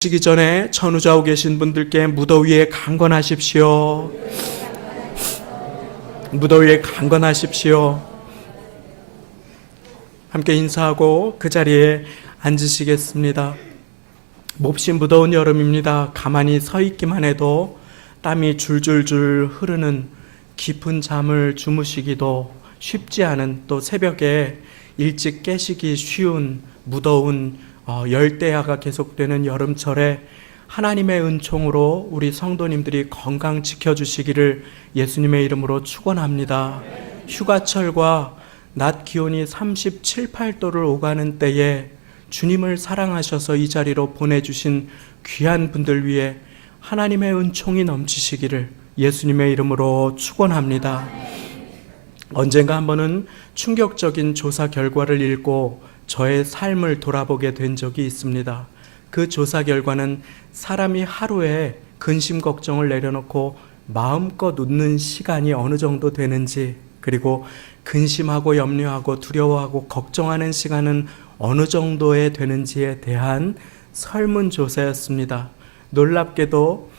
시기 전에 천우좌우 계신 분들께 무더위에 강건하십시오. 무더위에 강건하십시오. 함께 인사하고 그 자리에 앉으시겠습니다. 몹시 무더운 여름입니다. 가만히 서 있기만 해도 땀이 줄줄줄 흐르는 깊은 잠을 주무시기도 쉽지 않은, 또 새벽에 일찍 깨시기 쉬운 무더운 열대야가 계속되는 여름철에 하나님의 은총으로 우리 성도님들이 건강 지켜주시기를 예수님의 이름으로 축원합니다. 휴가철과 낮 기온이 37, 8도를 오가는 때에 주님을 사랑하셔서 이 자리로 보내주신 귀한 분들 위해 하나님의 은총이 넘치시기를 예수님의 이름으로 축원합니다. 언젠가 한 번은 충격적인 조사 결과를 읽고 저의 삶을 돌아보게 된 적이 있습니다. 그 조사 결과는 사람이 하루에 근심 걱정을 내려놓고 마음껏 웃는 시간이 어느 정도 되는지, 그리고 근심하고 염려하고 두려워하고 걱정하는 시간은 어느 정도에 되는지에 대한 설문조사였습니다. 놀랍게도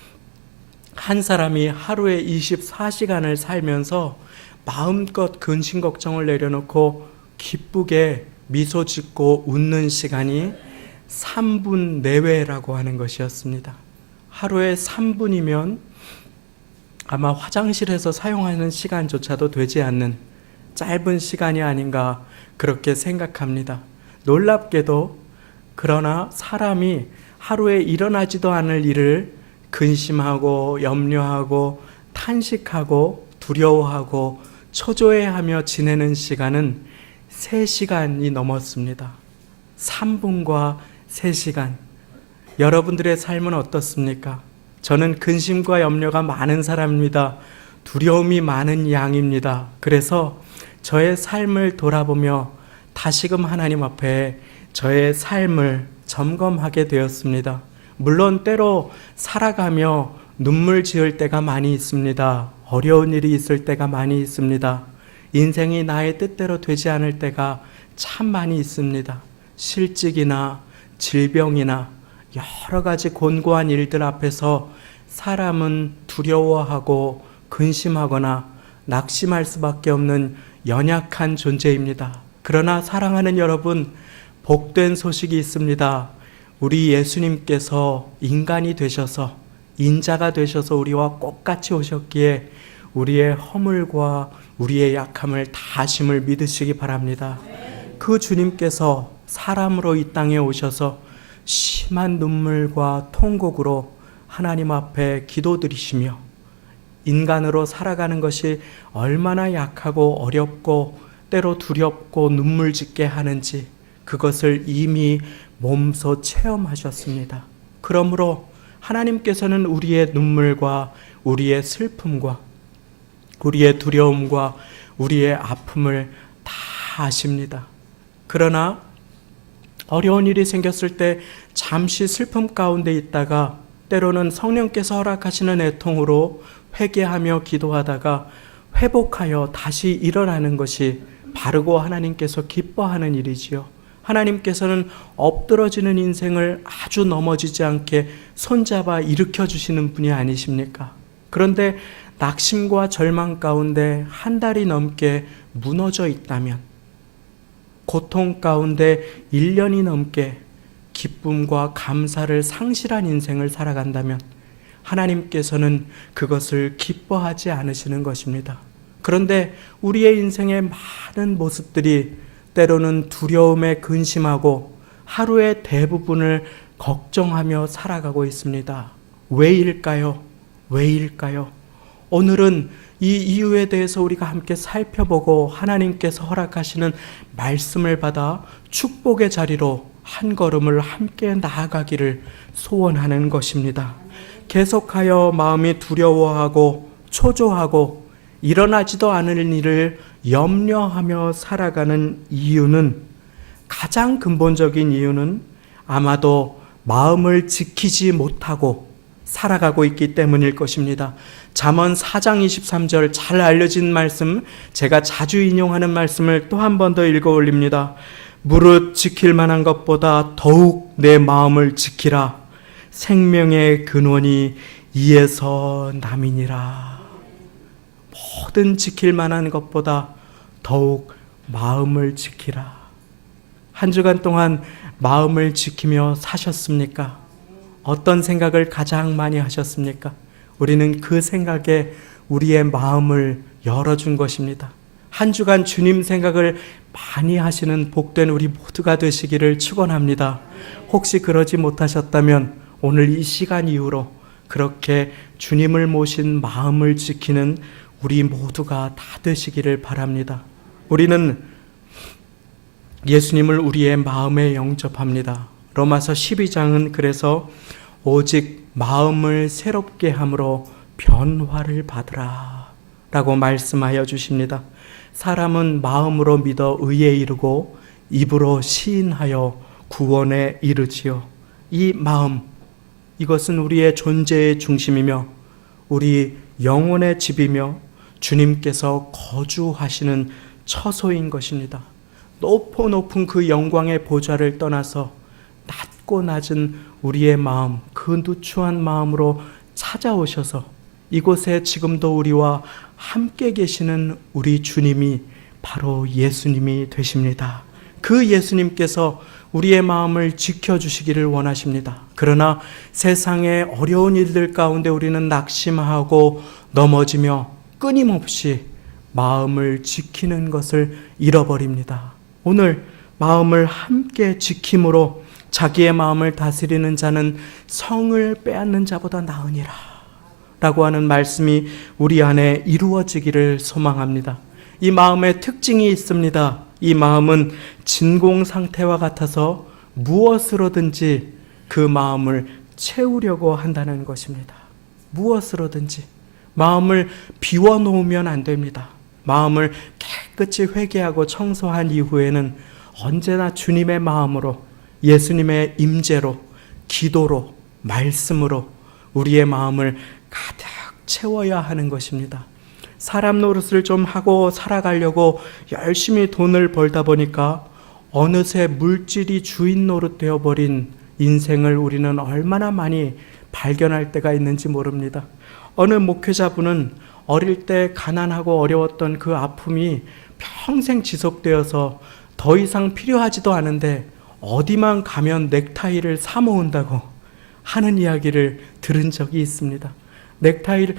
한 사람이 하루에 24시간을 살면서 마음껏 근심 걱정을 내려놓고 기쁘게 미소 짓고 웃는 시간이 3분 내외라고 하는 것이었습니다. 하루에 3분이면 아마 화장실에서 사용하는 시간조차도 되지 않는 짧은 시간이 아닌가 그렇게 생각합니다. 놀랍게도 그러나 사람이 하루에 일어나지도 않을 일을 근심하고 염려하고 탄식하고 두려워하고 초조해하며 지내는 시간은 3시간이 넘었습니다. 3분과 3시간. 여러분들의 삶은 어떻습니까? 저는 근심과 염려가 많은 사람입니다. 두려움이 많은 양입니다. 그래서 저의 삶을 돌아보며 다시금 하나님 앞에 저의 삶을 점검하게 되었습니다. 물론 때로 살아가며 눈물 지을 때가 많이 있습니다. 어려운 일이 있을 때가 많이 있습니다. 인생이 나의 뜻대로 되지 않을 때가 참 많이 있습니다. 실직이나 질병이나 여러 가지 곤고한 일들 앞에서 사람은 두려워하고 근심하거나 낙심할 수밖에 없는 연약한 존재입니다. 그러나 사랑하는 여러분, 복된 소식이 있습니다. 우리 예수님께서 인간이 되셔서, 인자가 되셔서 우리와 똑같이 오셨기에 우리의 허물과 우리의 약함을 다하심을 믿으시기 바랍니다. 그 주님께서 사람으로 이 땅에 오셔서 심한 눈물과 통곡으로 하나님 앞에 기도드리시며 인간으로 살아가는 것이 얼마나 약하고 어렵고 때로 두렵고 눈물 짓게 하는지 그것을 이미 몸소 체험하셨습니다. 그러므로 하나님께서는 우리의 눈물과 우리의 슬픔과 우리의 두려움과 우리의 아픔을 다 아십니다. 그러나 어려운 일이 생겼을 때 잠시 슬픔 가운데 있다가 때로는 성령께서 허락하시는 애통으로 회개하며 기도하다가 회복하여 다시 일어나는 것이 바르고 하나님께서 기뻐하는 일이지요. 하나님께서는 엎드러지는 인생을 아주 넘어지지 않게 손잡아 일으켜 주시는 분이 아니십니까? 그런데 낙심과 절망 가운데 한 달이 넘게 무너져 있다면, 고통 가운데 1년이 넘게 기쁨과 감사를 상실한 인생을 살아간다면 하나님께서는 그것을 기뻐하지 않으시는 것입니다. 그런데 우리의 인생의 많은 모습들이 때로는 두려움에 근심하고 하루의 대부분을 걱정하며 살아가고 있습니다. 왜일까요? 왜일까요? 오늘은 이 이유에 대해서 우리가 함께 살펴보고 하나님께서 허락하시는 말씀을 받아 축복의 자리로 한 걸음을 함께 나아가기를 소원하는 것입니다. 계속하여 마음이 두려워하고 초조하고 일어나지도 않을 일을 염려하며 살아가는 이유는, 가장 근본적인 이유는 아마도 마음을 지키지 못하고 살아가고 있기 때문일 것입니다. 잠언 4장 23절, 잘 알려진 말씀, 제가 자주 인용하는 말씀을 또 한 번 더 읽어 올립니다. 무릇 지킬 만한 것보다 더욱 내 마음을 지키라. 생명의 근원이 이에서 남이니라. 모든 지킬 만한 것보다 더욱 마음을 지키라. 한 주간 동안 마음을 지키며 사셨습니까? 어떤 생각을 가장 많이 하셨습니까? 우리는 그 생각에 우리의 마음을 열어준 것입니다. 한 주간 주님 생각을 많이 하시는 복된 우리 모두가 되시기를 축원합니다. 혹시 그러지 못하셨다면 오늘 이 시간 이후로 그렇게 주님을 모신 마음을 지키는 우리 모두가 다 되시기를 바랍니다. 우리는 예수님을 우리의 마음에 영접합니다. 로마서 12장은 그래서 오직 마음을 새롭게 함으로 변화를 받으라 라고 말씀하여 주십니다. 사람은 마음으로 믿어 의에 이르고 입으로 시인하여 구원에 이르지요. 이 마음, 이것은 우리의 존재의 중심이며 우리 영혼의 집이며 주님께서 거주하시는 처소인 것입니다. 높은 그 영광의 보좌를 떠나서 낮고 낮은 우리의 마음, 그 누추한 마음으로 찾아오셔서 이곳에 지금도 우리와 함께 계시는 우리 주님이 바로 예수님이 되십니다. 그 예수님께서 우리의 마음을 지켜주시기를 원하십니다. 그러나 세상의 어려운 일들 가운데 우리는 낙심하고 넘어지며 끊임없이 마음을 지키는 것을 잃어버립니다. 오늘 마음을 함께 지킴으로 자기의 마음을 다스리는 자는 성을 빼앗는 자보다 나으니라 라고 하는 말씀이 우리 안에 이루어지기를 소망합니다. 이 마음의 특징이 있습니다. 이 마음은 진공 상태와 같아서 무엇으로든지 그 마음을 채우려고 한다는 것입니다. 무엇으로든지 마음을 비워놓으면 안 됩니다. 마음을 깨끗이 회개하고 청소한 이후에는 언제나 주님의 마음으로, 예수님의 임재로, 기도로, 말씀으로 우리의 마음을 가득 채워야 하는 것입니다. 사람 노릇을 좀 하고 살아가려고 열심히 돈을 벌다 보니까 어느새 물질이 주인 노릇 되어버린 인생을 우리는 얼마나 많이 발견할 때가 있는지 모릅니다. 어느 목회자분은 어릴 때 가난하고 어려웠던 그 아픔이 평생 지속되어서 더 이상 필요하지도 않은데 어디만 가면 넥타이를 사 모은다고 하는 이야기를 들은 적이 있습니다. 넥타이를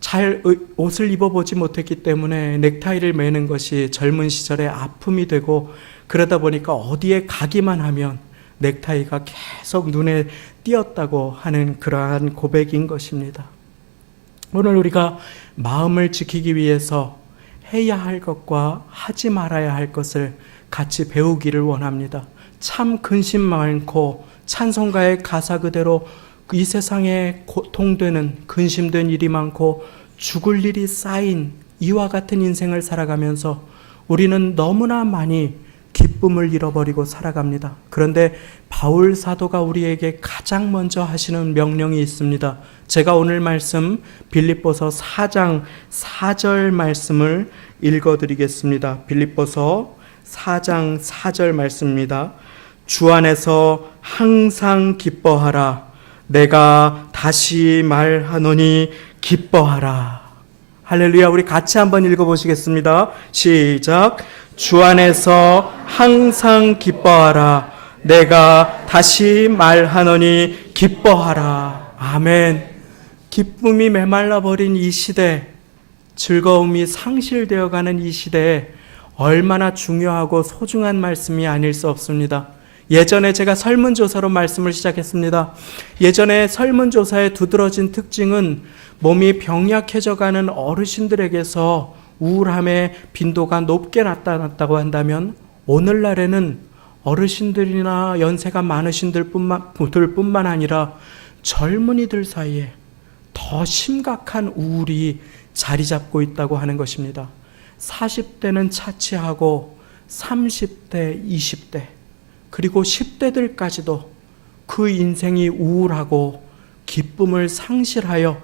잘 옷을 입어보지 못했기 때문에 넥타이를 매는 것이 젊은 시절의 아픔이 되고 그러다 보니까 어디에 가기만 하면 넥타이가 계속 눈에 띄었다고 하는 그러한 고백인 것입니다. 오늘 우리가 마음을 지키기 위해서 해야 할 것과 하지 말아야 할 것을 같이 배우기를 원합니다. 참 근심 많고 찬송가의 가사 그대로 이 세상에 고통되는 근심된 일이 많고 죽을 일이 쌓인 이와 같은 인생을 살아가면서 우리는 너무나 많이 기쁨을 잃어버리고 살아갑니다. 그런데 바울 사도가 우리에게 가장 먼저 하시는 명령이 있습니다. 제가 오늘 말씀 빌립보서 4장 4절 말씀을 읽어드리겠습니다. 빌립보서 4장 4절 말씀입니다. 주 안에서 항상 기뻐하라. 내가 다시 말하노니 기뻐하라. 할렐루야. 우리 같이 한번 읽어보시겠습니다. 시작. 주 안에서 항상 기뻐하라. 내가 다시 말하노니 기뻐하라. 아멘. 기쁨이 메말라버린 이 시대, 즐거움이 상실되어가는 이 시대에 얼마나 중요하고 소중한 말씀이 아닐 수 없습니다. 예전에 제가 설문조사로 말씀을 시작했습니다. 예전에 설문조사의 두드러진 특징은 몸이 병약해져가는 어르신들에게서 우울함의 빈도가 높게 나타났다고 한다면 오늘날에는 어르신들이나 연세가 많으신 분들뿐만 아니라 젊은이들 사이에 더 심각한 우울이 자리 잡고 있다고 하는 것입니다. 40대는 차치하고 30대, 20대 그리고 10대들까지도 그 인생이 우울하고 기쁨을 상실하여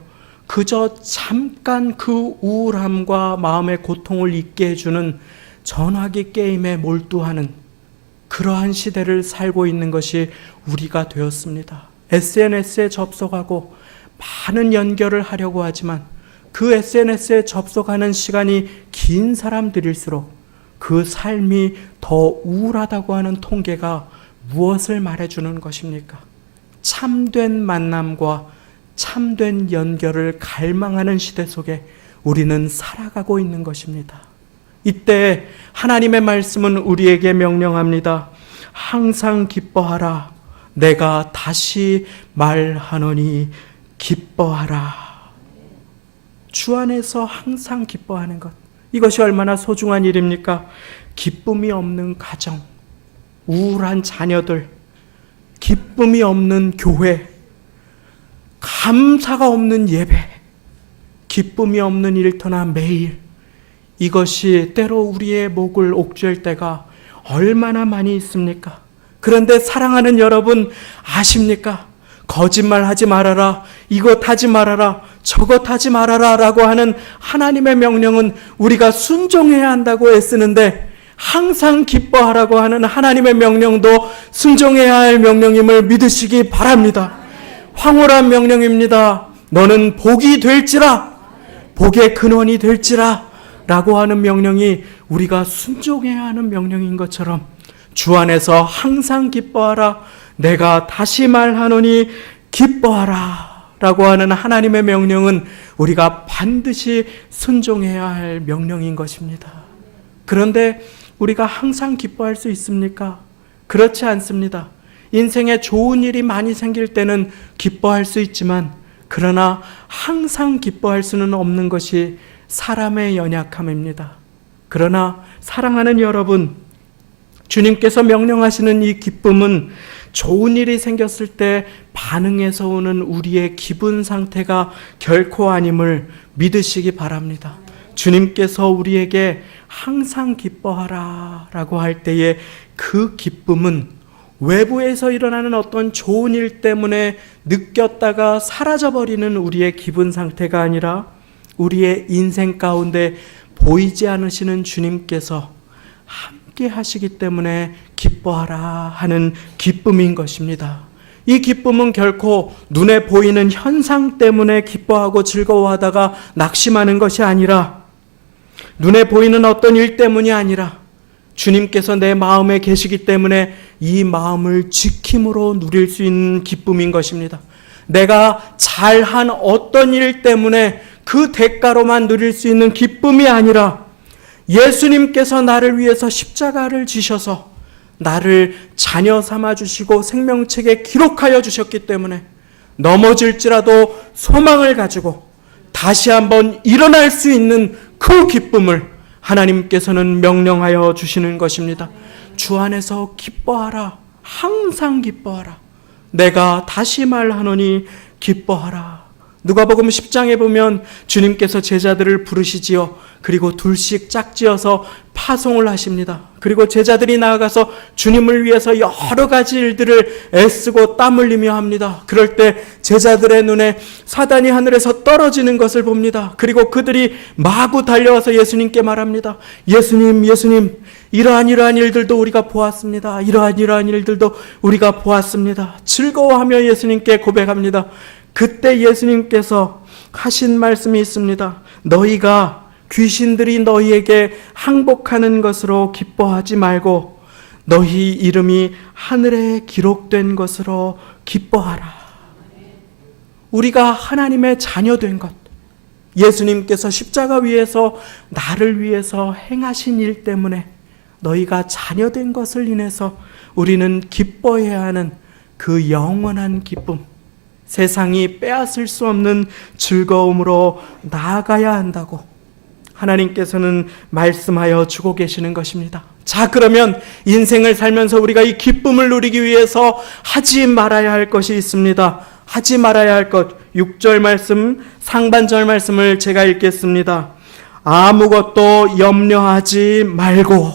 그저 잠깐 그 우울함과 마음의 고통을 잊게 해주는 전화기 게임에 몰두하는 그러한 시대를 살고 있는 것이 우리가 되었습니다. SNS에 접속하고 많은 연결을 하려고 하지만 그 SNS에 접속하는 시간이 긴 사람들일수록 그 삶이 더 우울하다고 하는 통계가 무엇을 말해주는 것입니까? 참된 만남과 참된 연결을 갈망하는 시대 속에 우리는 살아가고 있는 것입니다. 이때 하나님의 말씀은 우리에게 명령합니다. 항상 기뻐하라. 내가 다시 말하노니 기뻐하라. 주 안에서 항상 기뻐하는 것, 이것이 얼마나 소중한 일입니까? 기쁨이 없는 가정, 우울한 자녀들, 기쁨이 없는 교회, 감사가 없는 예배, 기쁨이 없는 일터나 매일, 이것이 때로 우리의 목을 옥죄일 때가 얼마나 많이 있습니까? 그런데 사랑하는 여러분 아십니까? 거짓말하지 말아라, 이것 하지 말아라, 저것 하지 말아라 라고 하는 하나님의 명령은 우리가 순종해야 한다고 애쓰는데 항상 기뻐하라고 하는 하나님의 명령도 순종해야 할 명령임을 믿으시기 바랍니다. 황홀한 명령입니다. 너는 복이 될지라, 복의 근원이 될지라 라고 하는 명령이 우리가 순종해야 하는 명령인 것처럼 주 안에서 항상 기뻐하라, 내가 다시 말하노니 기뻐하라 라고 하는 하나님의 명령은 우리가 반드시 순종해야 할 명령인 것입니다. 그런데 우리가 항상 기뻐할 수 있습니까? 그렇지 않습니다. 인생에 좋은 일이 많이 생길 때는 기뻐할 수 있지만 그러나 항상 기뻐할 수는 없는 것이 사람의 연약함입니다. 그러나 사랑하는 여러분, 주님께서 명령하시는 이 기쁨은 좋은 일이 생겼을 때 반응해서 오는 우리의 기분 상태가 결코 아님을 믿으시기 바랍니다. 주님께서 우리에게 항상 기뻐하라 라고 할 때에 그 기쁨은 외부에서 일어나는 어떤 좋은 일 때문에 느꼈다가 사라져버리는 우리의 기분 상태가 아니라 우리의 인생 가운데 보이지 않으시는 주님께서 함께 하시기 때문에 기뻐하라 하는 기쁨인 것입니다. 이 기쁨은 결코 눈에 보이는 현상 때문에 기뻐하고 즐거워하다가 낙심하는 것이 아니라, 눈에 보이는 어떤 일 때문이 아니라 주님께서 내 마음에 계시기 때문에 이 마음을 지킴으로 누릴 수 있는 기쁨인 것입니다. 내가 잘한 어떤 일 때문에 그 대가로만 누릴 수 있는 기쁨이 아니라 예수님께서 나를 위해서 십자가를 지셔서 나를 자녀 삼아 주시고 생명책에 기록하여 주셨기 때문에 넘어질지라도 소망을 가지고 다시 한번 일어날 수 있는 그 기쁨을 하나님께서는 명령하여 주시는 것입니다. 주 안에서 기뻐하라. 항상 기뻐하라. 내가 다시 말하노니 기뻐하라. 누가복음 10장에 보면 주님께서 제자들을 부르시지요. 그리고 둘씩 짝지어서 파송을 하십니다. 그리고 제자들이 나아가서 주님을 위해서 여러 가지 일들을 애쓰고 땀 흘리며 합니다. 그럴 때 제자들의 눈에 사단이 하늘에서 떨어지는 것을 봅니다. 그리고 그들이 마구 달려와서 예수님께 말합니다. 예수님, 예수님, 이러한 일들도 우리가 보았습니다. 이러한 일들도 우리가 보았습니다. 즐거워하며 예수님께 고백합니다. 그때 예수님께서 하신 말씀이 있습니다. 너희가 귀신들이 너희에게 항복하는 것으로 기뻐하지 말고 너희 이름이 하늘에 기록된 것으로 기뻐하라. 우리가 하나님의 자녀된 것, 예수님께서 십자가 위에서 나를 위해서 행하신 일 때문에 너희가 자녀된 것을 인해서 우리는 기뻐해야 하는 그 영원한 기쁨, 세상이 빼앗을 수 없는 즐거움으로 나아가야 한다고 하나님께서는 말씀하여 주고 계시는 것입니다. 자, 그러면 인생을 살면서 우리가 이 기쁨을 누리기 위해서 하지 말아야 할 것이 있습니다. 하지 말아야 할 것, 6절 말씀, 상반절 말씀을 제가 읽겠습니다. 아무것도 염려하지 말고.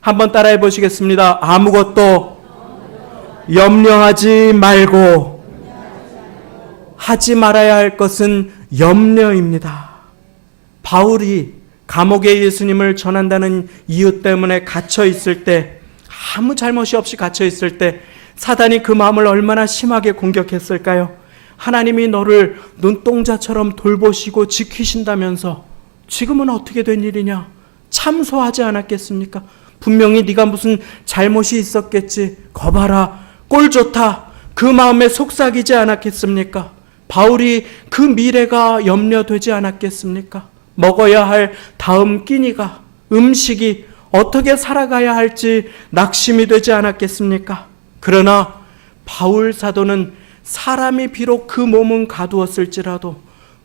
한번 따라해 보시겠습니다. 아무것도 염려하지 말고. 하지 말아야 할 것은 염려입니다. 바울이 감옥에 예수님을 전한다는 이유 때문에 갇혀 있을 때, 아무 잘못이 없이 갇혀 있을 때 사단이 그 마음을 얼마나 심하게 공격했을까요? 하나님이 너를 눈동자처럼 돌보시고 지키신다면서 지금은 어떻게 된 일이냐? 참소하지 않았겠습니까? 분명히 네가 무슨 잘못이 있었겠지. 거봐라, 꼴 좋다. 그 마음에 속삭이지 않았겠습니까? 바울이 그 미래가 염려되지 않았겠습니까? 먹어야 할 다음 끼니가, 음식이 어떻게 살아가야 할지 낙심이 되지 않았겠습니까? 그러나 바울 사도는 사람이 비록 그 몸은 가두었을지라도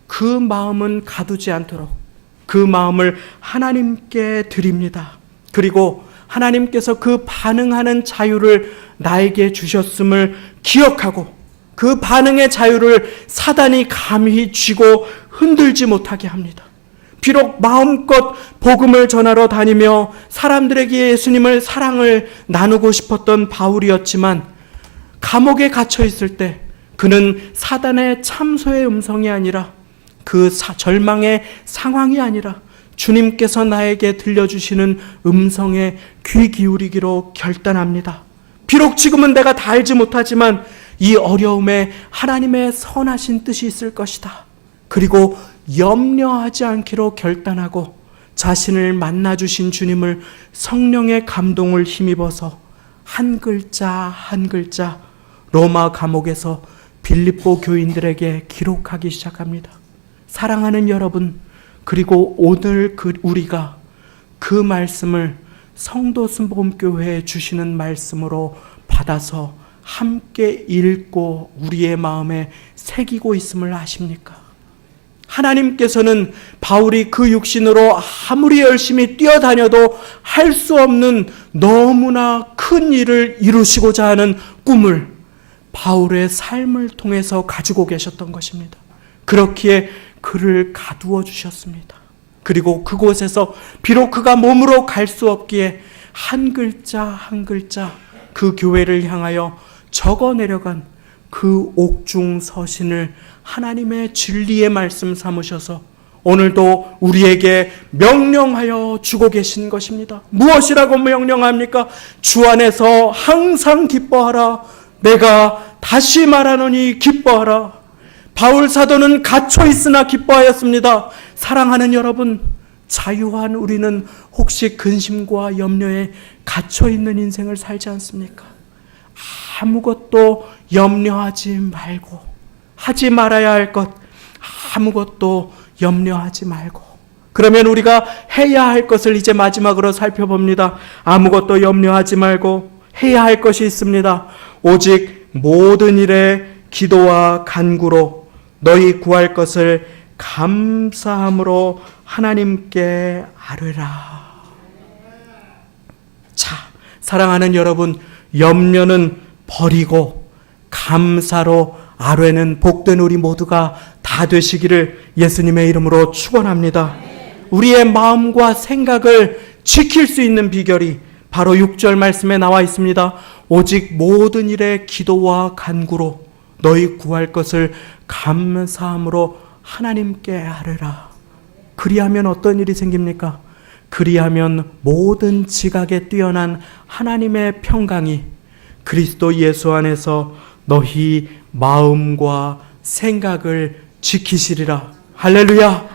그 마음은 가두지 않도록 그 마음을 하나님께 드립니다. 그리고 하나님께서 그 반응하는 자유를 나에게 주셨음을 기억하고 그 반응의 자유를 사단이 감히 쥐고 흔들지 못하게 합니다. 비록 마음껏 복음을 전하러 다니며 사람들에게 예수님을 사랑을 나누고 싶었던 바울이었지만 감옥에 갇혀 있을 때 그는 사단의 참소의 음성이 아니라 그 절망의 상황이 아니라 주님께서 나에게 들려주시는 음성에 귀 기울이기로 결단합니다. 비록 지금은 내가 다 알지 못하지만 이 어려움에 하나님의 선하신 뜻이 있을 것이다. 그리고 염려하지 않기로 결단하고 자신을 만나주신 주님을 성령의 감동을 힘입어서 한 글자 한 글자 로마 감옥에서 빌립보 교인들에게 기록하기 시작합니다. 사랑하는 여러분, 그리고 오늘 우리가 그 말씀을 성도 순복음교회에 주시는 말씀으로 받아서 함께 읽고 우리의 마음에 새기고 있음을 아십니까? 하나님께서는 바울이 그 육신으로 아무리 열심히 뛰어다녀도 할 수 없는 너무나 큰 일을 이루시고자 하는 꿈을 바울의 삶을 통해서 가지고 계셨던 것입니다. 그렇기에 그를 가두어 주셨습니다. 그리고 그곳에서 비록 그가 몸으로 갈 수 없기에 한 글자 한 글자 그 교회를 향하여 적어 내려간 그 옥중 서신을 하나님의 진리의 말씀 삼으셔서 오늘도 우리에게 명령하여 주고 계신 것입니다. 무엇이라고 명령합니까? 주 안에서 항상 기뻐하라. 내가 다시 말하노니 기뻐하라. 바울 사도는 갇혀 있으나 기뻐하였습니다. 사랑하는 여러분, 자유한 우리는 혹시 근심과 염려에 갇혀 있는 인생을 살지 않습니까? 아무것도 염려하지 말고 하지 말아야 할 것 아무것도 염려하지 말고, 그러면 우리가 해야 할 것을 이제 마지막으로 살펴봅니다. 아무것도 염려하지 말고 해야 할 것이 있습니다. 오직 모든 일에 기도와 간구로 너희 구할 것을 감사함으로 하나님께 아뢰라. 자, 사랑하는 여러분, 염려는 버리고 감사로 아뢰는 복된 우리 모두가 다 되시기를 예수님의 이름으로 축원합니다. 우리의 마음과 생각을 지킬 수 있는 비결이 바로 6절 말씀에 나와 있습니다. 오직 모든 일에 기도와 간구로 너희 구할 것을 감사함으로 하나님께 아뢰라. 그리하면 어떤 일이 생깁니까? 그리하면 모든 지각에 뛰어난 하나님의 평강이 그리스도 예수 안에서 너희 마음과 생각을 지키시리라. 할렐루야.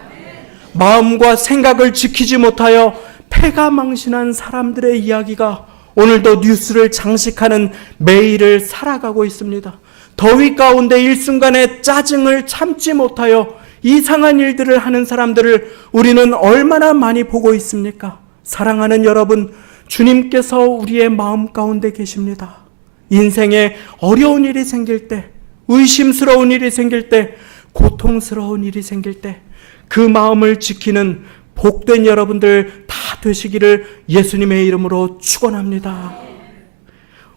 마음과 생각을 지키지 못하여 패가 망신한 사람들의 이야기가 오늘도 뉴스를 장식하는 매일을 살아가고 있습니다. 더위 가운데 일순간에 짜증을 참지 못하여 이상한 일들을 하는 사람들을 우리는 얼마나 많이 보고 있습니까? 사랑하는 여러분, 주님께서 우리의 마음 가운데 계십니다. 인생에 어려운 일이 생길 때, 의심스러운 일이 생길 때, 고통스러운 일이 생길 때 그 마음을 지키는 복된 여러분들 다 되시기를 예수님의 이름으로 축원합니다.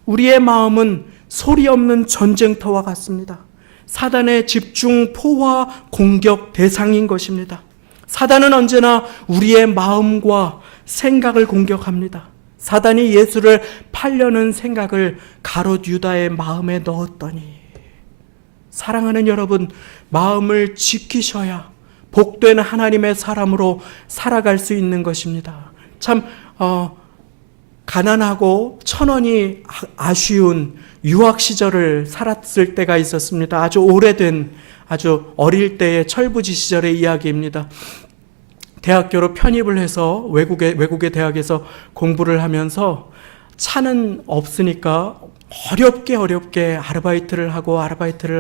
우리의 마음은 소리 없는 전쟁터와 같습니다. 사단의 집중 포화 공격 대상인 것입니다. 사단은 언제나 우리의 마음과 생각을 공격합니다. 사단이 예수를 팔려는 생각을 가롯 유다의 마음에 넣었더니, 사랑하는 여러분, 마음을 지키셔야 복된 하나님의 사람으로 살아갈 수 있는 것입니다. 참 가난하고 천원이 아쉬운 유학 시절을 살았을 때가 있었습니다. 아주 오래된, 아주 어릴 때의 철부지 시절의 이야기입니다. 대학교로 편입을 해서 외국의 대학에서 공부를 하면서 차는 없으니까 어렵게 아르바이트를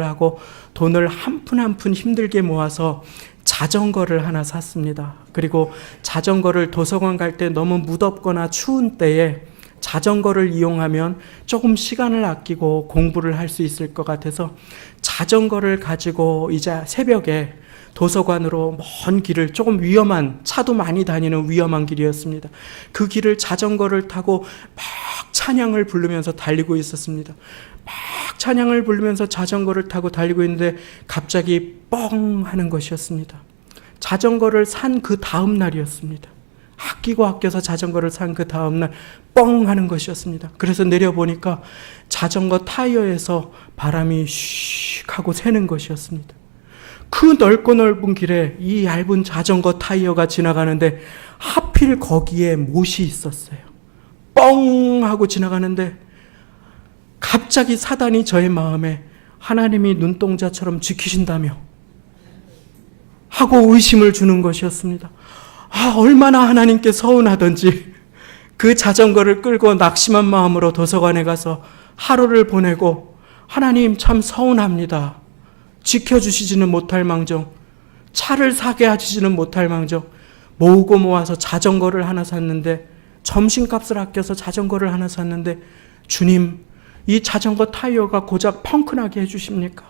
하고 돈을 한 푼 한 푼 힘들게 모아서 자전거를 하나 샀습니다. 그리고 자전거를 도서관 갈 때 너무 무덥거나 추운 때에 자전거를 이용하면 조금 시간을 아끼고 공부를 할 수 있을 것 같아서 자전거를 가지고 이제 새벽에 도서관으로 먼 길을, 조금 위험한, 차도 많이 다니는 위험한 길이었습니다. 그 길을 자전거를 타고 막 찬양을 부르면서 달리고 있었습니다. 막 찬양을 부르면서 자전거를 타고 달리고 있는데 갑자기 뻥 하는 것이었습니다. 자전거를 산 그 다음 날이었습니다. 아껴서 자전거를 산 그 다음 날 뻥 하는 것이었습니다. 그래서 내려보니까 자전거 타이어에서 바람이 슉 하고 새는 것이었습니다. 그 넓고 넓은 길에 이 얇은 자전거 타이어가 지나가는데 하필 거기에 못이 있었어요. 뻥 하고 지나가는데 갑자기 사단이 저의 마음에 하나님이 눈동자처럼 지키신다며 하고 의심을 주는 것이었습니다. 얼마나 하나님께 서운하던지 그 자전거를 끌고 낙심한 마음으로 도서관에 가서 하루를 보내고, 하나님 참 서운합니다. 지켜주시지는 못할 망정, 차를 사게 하시지는 못할 망정, 모으고 모아서 자전거를 하나 샀는데, 점심값을 아껴서 자전거를 하나 샀는데, 주님, 이 자전거 타이어가 고작 펑크나게 해주십니까?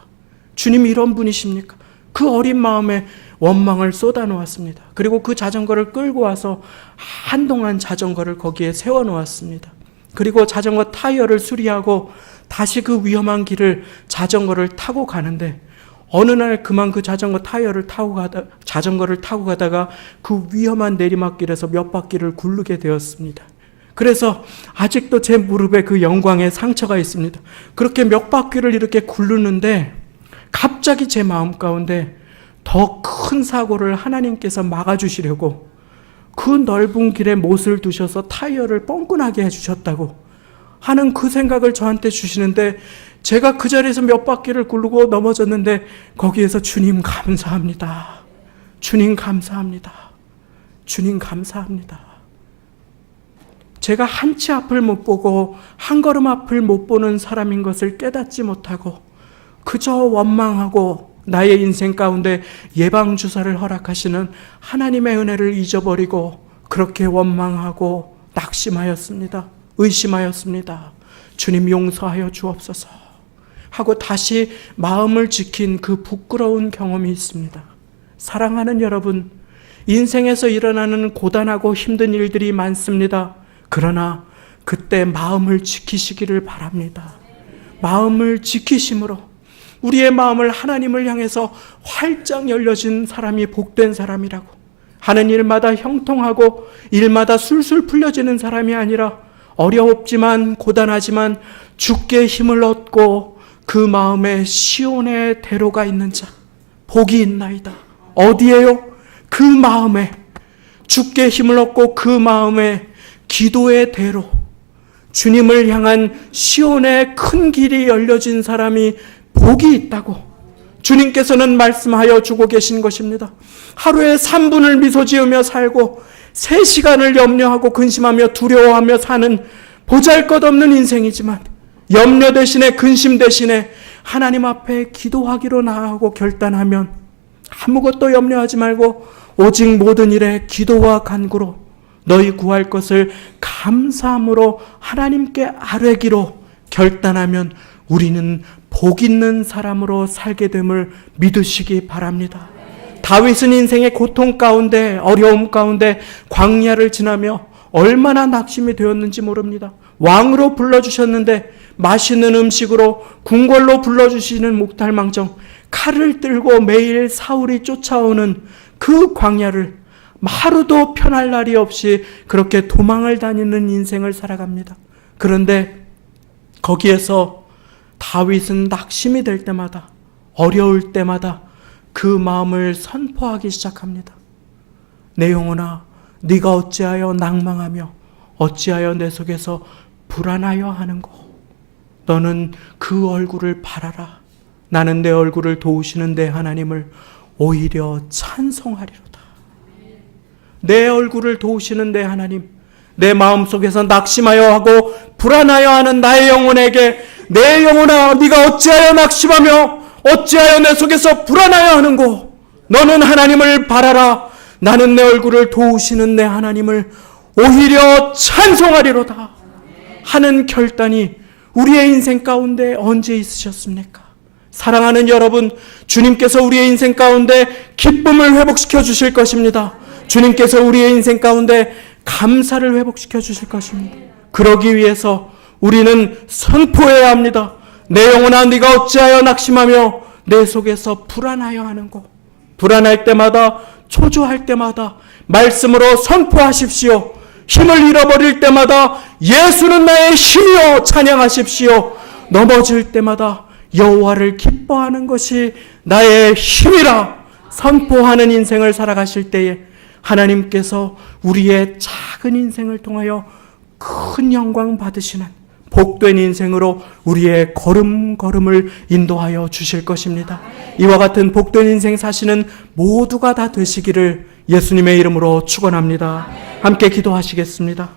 주님 이런 분이십니까? 그 어린 마음에 원망을 쏟아놓았습니다. 그리고 그 자전거를 끌고 와서 한동안 자전거를 거기에 세워놓았습니다. 그리고 자전거 타이어를 수리하고 다시 그 위험한 길을 자전거를 타고 가는데, 어느 날 그만 그 자전거를 타고 가다가 그 위험한 내리막길에서 몇 바퀴를 굴르게 되었습니다. 그래서 아직도 제 무릎에 그 영광의 상처가 있습니다. 그렇게 몇 바퀴를 이렇게 굴르는데 갑자기 제 마음 가운데 더 큰 사고를 하나님께서 막아주시려고 그 넓은 길에 못을 두셔서 타이어를 뻥끈하게 해주셨다고 하는 그 생각을 저한테 주시는데, 제가 그 자리에서 몇 바퀴를 굴르고 넘어졌는데 거기에서 주님 감사합니다. 주님 감사합니다. 주님 감사합니다. 제가 한 치 앞을 못 보고 한 걸음 앞을 못 보는 사람인 것을 깨닫지 못하고 그저 원망하고 나의 인생 가운데 예방주사를 허락하시는 하나님의 은혜를 잊어버리고 그렇게 원망하고 낙심하였습니다. 의심하였습니다. 주님 용서하여 주옵소서 하고 다시 마음을 지킨 그 부끄러운 경험이 있습니다. 사랑하는 여러분, 인생에서 일어나는 고단하고 힘든 일들이 많습니다. 그러나 그때 마음을 지키시기를 바랍니다. 마음을 지키심으로 우리의 마음을 하나님을 향해서 활짝 열려진 사람이 복된 사람이라고, 하는 일마다 형통하고 일마다 술술 풀려지는 사람이 아니라 어렵지만 고단하지만 주께 힘을 얻고 그 마음에 시온의 대로가 있는 자 복이 있나이다. 어디에요? 그 마음에 주께 힘을 얻고 그 마음에 기도의 대로, 주님을 향한 시온의 큰 길이 열려진 사람이 복이 있다고 주님께서는 말씀하여 주고 계신 것입니다. 하루에 3분을 미소 지으며 살고 3시간을 염려하고 근심하며 두려워하며 사는 보잘것없는 인생이지만, 염려 대신에 근심 대신에 하나님 앞에 기도하기로 나아가고 결단하면 아무것도 염려하지 말고 오직 모든 일에 기도와 간구로 너희 구할 것을 감사함으로 하나님께 아뢰기로 결단하면 우리는 복 있는 사람으로 살게 됨을 믿으시기 바랍니다. 다윗은 인생의 고통 가운데, 어려움 가운데 광야를 지나며 얼마나 낙심이 되었는지 모릅니다. 왕으로 불러주셨는데 맛있는 음식으로 궁궐로 불러주시는 목탈망정 칼을 들고 매일 사울이 쫓아오는 그 광야를 하루도 편할 날이 없이 그렇게 도망을 다니는 인생을 살아갑니다. 그런데 거기에서 다윗은 낙심이 될 때마다, 어려울 때마다 그 마음을 선포하기 시작합니다. 내 영혼아, 네가 어찌하여 낭망하며 어찌하여 내 속에서 불안하여 하는고. 너는 그 얼굴을 바라라. 나는 내 얼굴을 도우시는 내 하나님을 오히려 찬송하리로다. 내 얼굴을 도우시는 내 하나님, 내 마음속에서 낙심하여 하고 불안하여 하는 나의 영혼에게 내 영혼아 네가 어찌하여 낙심하며 어찌하여 내 속에서 불안하여 하는고 너는 하나님을 바라라. 나는 내 얼굴을 도우시는 내 하나님을 오히려 찬송하리로다 하는 결단이 우리의 인생 가운데 언제 있으셨습니까? 사랑하는 여러분, 주님께서 우리의 인생 가운데 기쁨을 회복시켜 주실 것입니다. 주님께서 우리의 인생 가운데 감사를 회복시켜 주실 것입니다. 그러기 위해서 우리는 선포해야 합니다. 내 영혼아 네가 어찌하여 낙심하며 내 속에서 불안하여 하는고. 불안할 때마다 초조할 때마다 말씀으로 선포하십시오. 힘을 잃어버릴 때마다 예수는 나의 힘이요 찬양하십시오. 넘어질 때마다 여호와를 기뻐하는 것이 나의 힘이라 선포하는 인생을 살아가실 때에 하나님께서 우리의 작은 인생을 통하여 큰 영광 받으시는 복된 인생으로 우리의 걸음걸음을 인도하여 주실 것입니다. 이와 같은 복된 인생 사시는 모두가 다 되시기를 예수님의 이름으로 축원합니다. 함께 기도하시겠습니다.